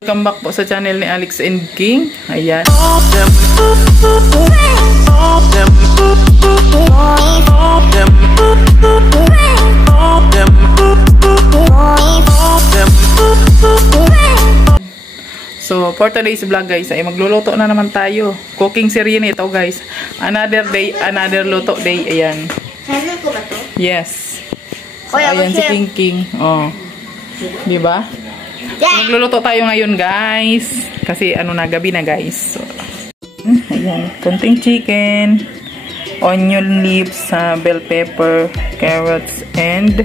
Welcome back po sa channel ni Alex and King. Ayan. So, for today's vlog guys, ay magluluto na naman tayo. Cooking series ito guys. Another day, another luto day. Ayan. Channel ko ba to? Yes. So, ayan si King King. Oh. Diba? Yeah. Magluluto tayo ngayon guys. Kasi ano na, gabi na guys. So, ayan. Konting chicken, onion leaves, bell pepper, carrots, and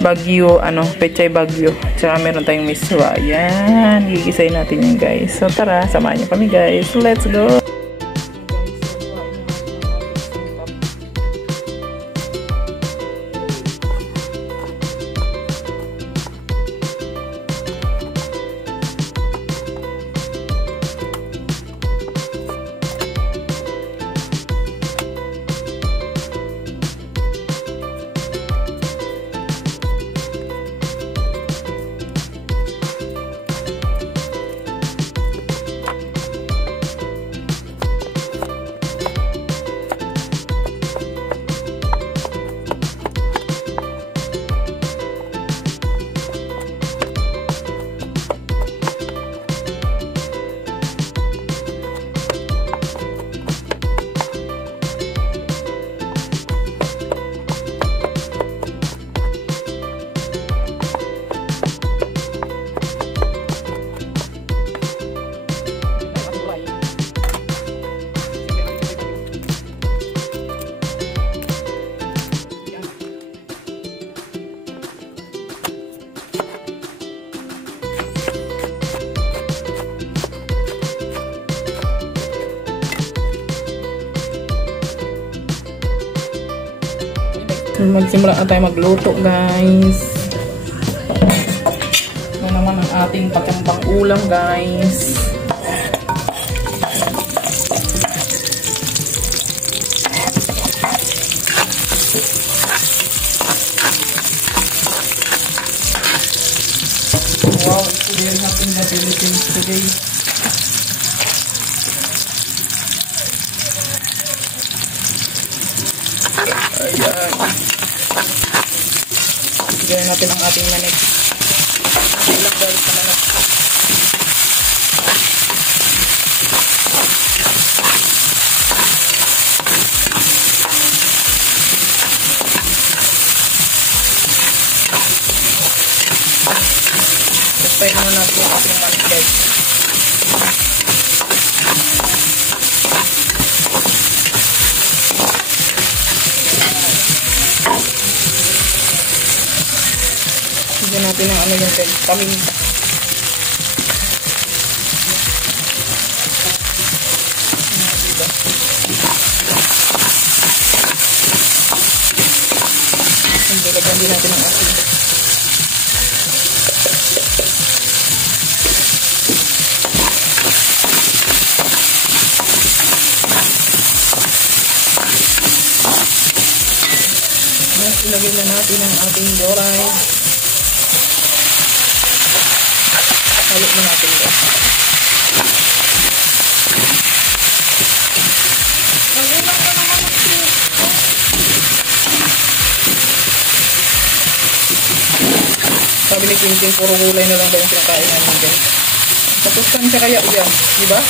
bagyo, pechay bagyo. Tsaka meron tayong miswa. Ayan. Gigisay natin yan guys. So tara, samahan niyo kami guys. Let's go! Magsimula na tayo magluto guys. Ito naman ang ating pang ulam guys. Wow, it's very hot in the Philippines today. Ayan. Bigyan natin ang ating manik. Ilang guys na manik. Tapay naman natin ang ating manik guys. Bigyan natin ang ano yung paminta. Lagyan din natin ang asin. Ilagay na natin ang ating doray. Halo na natin ito. Sabi ni King King, puro gulay na lang daw yung pinakain namin dyan. Matustansya siya kaya dyan, diba?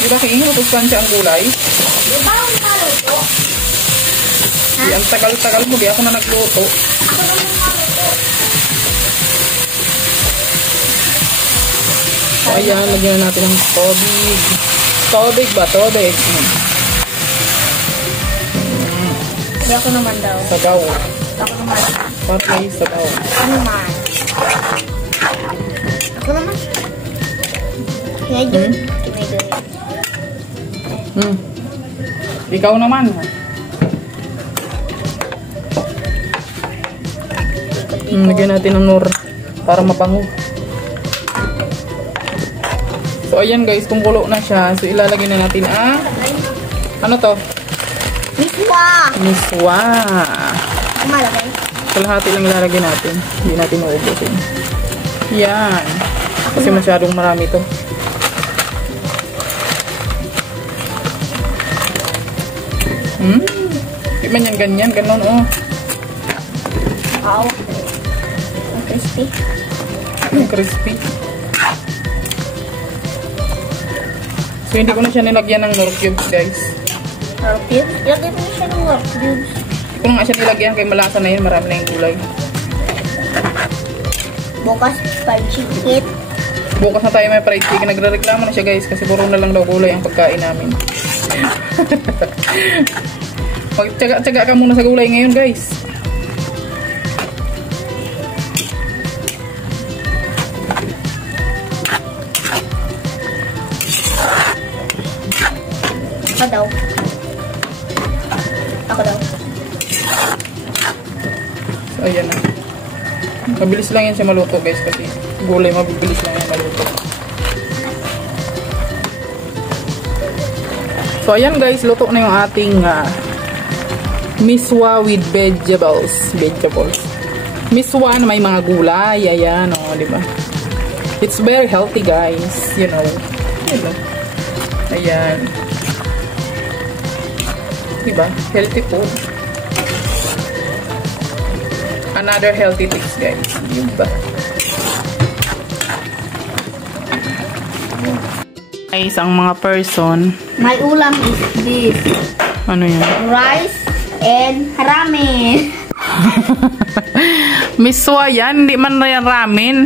Diba King, matustansya ang gulay? Diba ang naluto? Di, ang tagal-tagal mo, di ako na nagluto. Ako naman naluto. So, ayan, lagyan natin ng tubig. Tubig ba? Tubig. Hindi ako naman daw. Sabaw. Ako naman. Patay, sabaw. Ako naman. Ako naman. Kinay doon. Ikaw naman. Lagyan natin ng nor para mapango. So, ayan guys, kung kulo na siya, so ilalagay na natin ang ano to? Miswa! Miswa. Malagay. Kalahati lang ilalagay natin. Hindi natin maubusin. Yan. Ako Kasi masyadong marami to. Di man yan ganyan, ganon oh. Wow. Ang crispy. Ang crispy. So hindi ko na siya nilagyan ng nor cubes guys. Nor cubes? Lagyan mo siya ng nor cubes. Hindi ko na nga siya nilagyan kay malasa na yun, marami na yung gulay. Bukas fried chicken. Bukas na tayo may fried chicken. Nagre-reklamo na siya guys kasi puro na lang daw gulay ang pagkain namin. Magtsaga-tsaga ka muna sa gulay ngayon guys. Ako daw. Ako daw. So ayan na. Mabilis lang yan siya maluto guys kasi gulay mabibilis lang yan maluto. So ayan guys, luto na yung ating miswa with vegetables. Miswa na may mga gulay. Ayan o, diba? It's very healthy guys. You know. Ayan. Diba? Healthy food. Another healthy tips guys. Diba? Guys, ang mga person. My ulam is this. Ano yan? Rice and ramen. Miswa yan. Hindi man na yan ramen.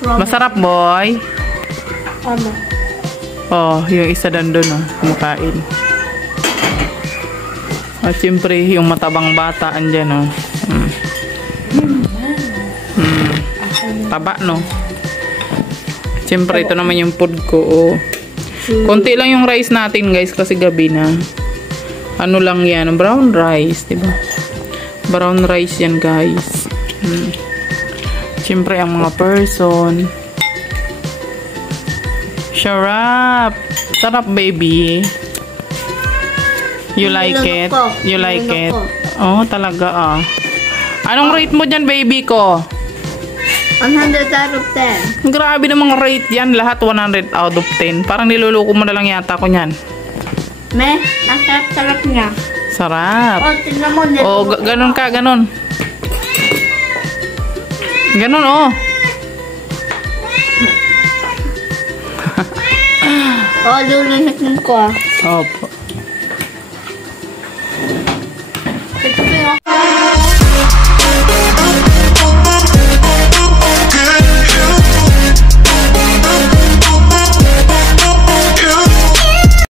Masarap boy. Ano? Oh, yung isa dandun oh. Kumakain. At siyempre, yung matabang bata andyan oh. Taba no. Siyempre, ito naman yung food ko oh. Konti lang yung rice natin guys kasi gabi na. Ano lang yan, brown rice, diba? Brown rice yan guys. Siyempre, ang mga person. Sarap! Sarap baby. You like it? You like it? Oh, talaga ah. Anong rate mo dyan baby ko? 100 out of 10. Grabe namang rate yan. Lahat 100 out of 10. Parang niluluko mo na lang yata ko yan. Meh, ang sarap-sarap niya. Sarap. Oh, tignan mo. Oh, ganun ka, ganun. Ganun, oh. Oh, lulunutin ko ah. Opo.